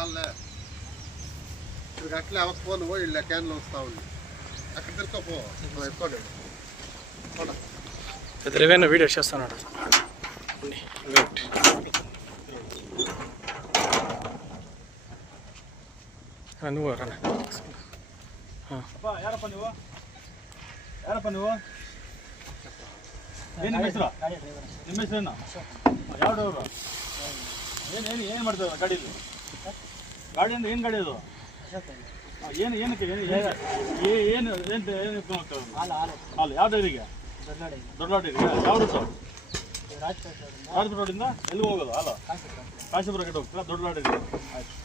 చాలే ఇప్పుడు అట్లే అవకు పోను వీళ్ళు క్యాన్లో వస్తూ ఉంది అక్కడ తిరుక్కోపో ఎత్తుకోండి ఎదురుగా వీడియో చేస్తున్నాడు నువ్వు రా ಯಾರಪ್ಪ ನೀವು ಏನು ನಿಮ್ಮ ಹೆಸರು ಏನು ಯಾವ ಡ್ರೈವರು ಏನು ಮಾಡ್ತಾರೆ ಗಾಡೀಲಿ ಗಾಡಿ ಅಂದ್ರೆ ಏನು ಗಾಡಿ ಅದು ಏನಕ್ಕೆ ಏನು ಹಾಲು ಯಾವ ಡೈರಿಗೆ ದೊಡ್ಡ ಡೈರಿಗೆ ಯಾವ ರೂಟು ರಾಜಪುರ ರೋಡಿಂದ ಎಲ್ಲಿಗೆ ಹೋಗೋದು ಹಾಲು ಕಾಶಿಪುರ ಕಡೆ ಹೋಗ್ತೀರಾ ದೊಡ್ಡ ಡೈರಿಗೆ ಆಯ್ತು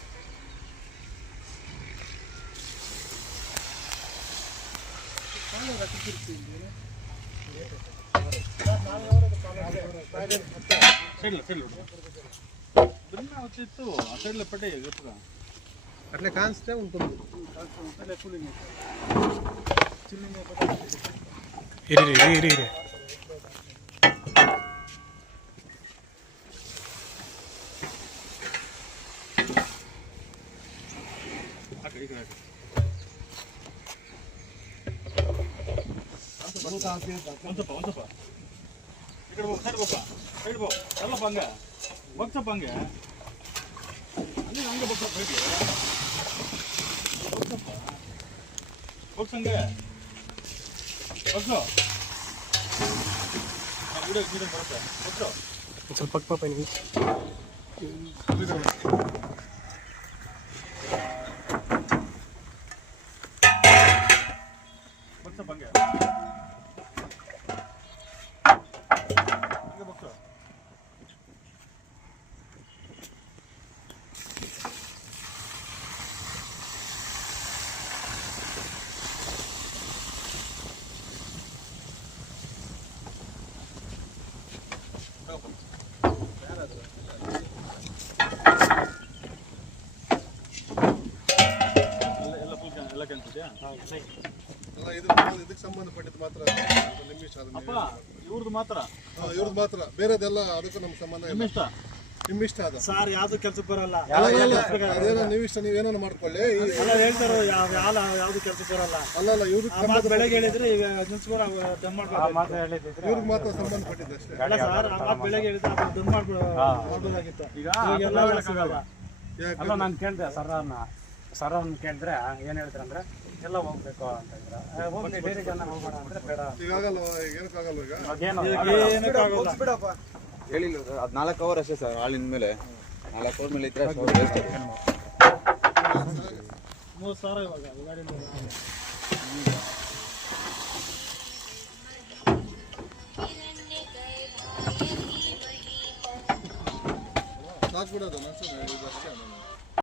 వచ్చిತ್ತು ఆ సైడ్లో పెట్టే చెప్పుగా అట్లే కాన్స్తే ఉంటుంది ఇరి ಒಂದಪ್ಪ ಈ ಕಡೆ ಸೈಡ್ ಬೋ ಎಲ್ಲಪ್ಪ ಹಂಗೆ ಬಗ್ಸಪ್ಪ ಹಂಗೆ ಅಲ್ಲಿ ಹಂಗೆ ಬಗ್ಸಪ್ಪ ಬಗ್ಸಂಗೆ ಬಗ್ಸು ವಿಡಿಯೋ ಬರುತ್ತೆ ಬಗ್ಸು ಸ್ವಲ್ಪ ಪಕ್ಕ ಪಾಪ ನೀವು ಬಗ್ಸಪ್ಪ ಹಂಗೆ ಇದಕ್ಕೆ ಸಂಬಂಧಪಟ್ಟಿದ್ದು ಮಾತ್ರ ಇವ್ರದ್ದು ಮಾತ್ರ ಇವ್ರದ್ದು ಮಾತ್ರ ಬೇರೆದೆಲ್ಲ ಅದಕ್ಕೂ ನಮ್ಮ ಸಂಬಂಧ ಇಲ್ಲ ನಿಮ್ಮಿಷ್ಟ ಅದು ಸರ್ ಯಾವ್ದು ಕೆಲ್ಸಕ್ಕೆ ಬರಲ್ಲ ಅದೇನೋ ನೀವಿಷ್ಟ ನೀವೇನೋ ಮಾಡ್ಕೊಳ್ಳಿ ಹೇಳ್ತಾರೋ ಯಾವ್ದು ಕೆಲ್ಸಕ್ಕೆ ಬರಲ್ಲ ಅಲ್ಲ ಇವ್ರಿಗೆ ಬೆಳಗ್ಗೆ ಹೇಳಿದ್ರೆ ಈಗ ಇವ್ರಿಗೆ ಮಾತ್ರ ಸಂಬಂಧಪಟ್ಟಿದ್ದು ಅಷ್ಟೇ ಅಲ್ಲ ಸರ್ ಬೆಳಗ್ಗೆ ಹೇಳಿದ್ರೆ ದಮ್ ಮಾಡ್ಬೋದಾಗಿತ್ತು ಈಗ ಅಲ್ಲ ನಾನು ಕೇಳಿದೆ ಸರ್ರನ್ನ ಕೇಳಿದ್ರೆ ಏನು ಹೇಳ್ತಾರೆ ಅಂದರೆ ಎಲ್ಲ ಹೋಗ್ಬೇಕು ಅಂತ ಇದ್ರೆ ಹೋಗಿ ಡೈರಿ ಜನ ಹೋಗೋಣ ಅಂದರೆ ಬೇಡ ಈಗಾಗಲ್ಲ ಏನಕ್ಕಾಗಲ್ಲ ಬಿಡಪ್ಪ ಹೇಳಿಲ್ಲ ಸರ್ ಅದು 4 ಅವರ್ ಅಷ್ಟೇ ಸರ್ ಹಾಲಿನ ಮೇಲೆ 4 ಅವರ್ ಮೇಲೆ ಇದ್ರೆ 30,000 ಇವಾಗ ಗಾಡಿ ಸಾಕು ಬಿಡೋದು ಅಷ್ಟೇ